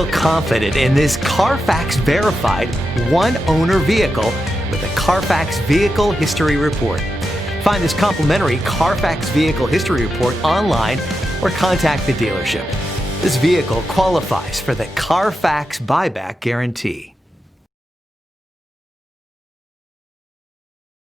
Feel confident in this Carfax verified one-owner vehicle with a Carfax Vehicle History Report. Find this complimentary Carfax Vehicle History Report online or contact the dealership. This vehicle qualifies for the Carfax Buyback Guarantee.